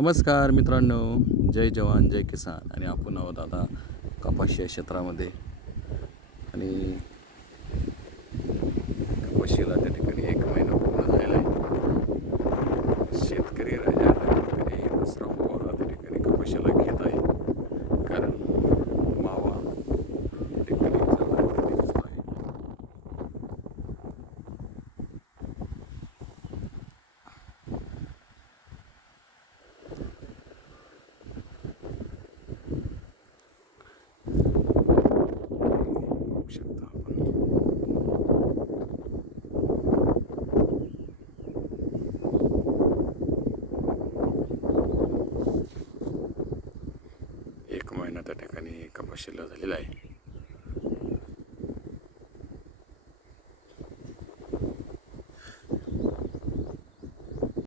नमस्कार मित्रांनो, जय जवान जय किसान. आणि आपण आहोत आता कपाशी या क्षेत्रामध्ये. आणि कपाशीला त्या ठिकाणी 1 महिना पूर्ण झालेला आहे. शेतकरी राजा त्या ठिकाणी दुसरा फवारा त्या ठिकाणी कपाशीला घेत आहे, कारण मावा त्या ठिकाणी चांगल्यावरती दिसतो आहे. बघू शकता आपण. एक महिना त्या ठिकाणी कपाशीला झालेला आहे.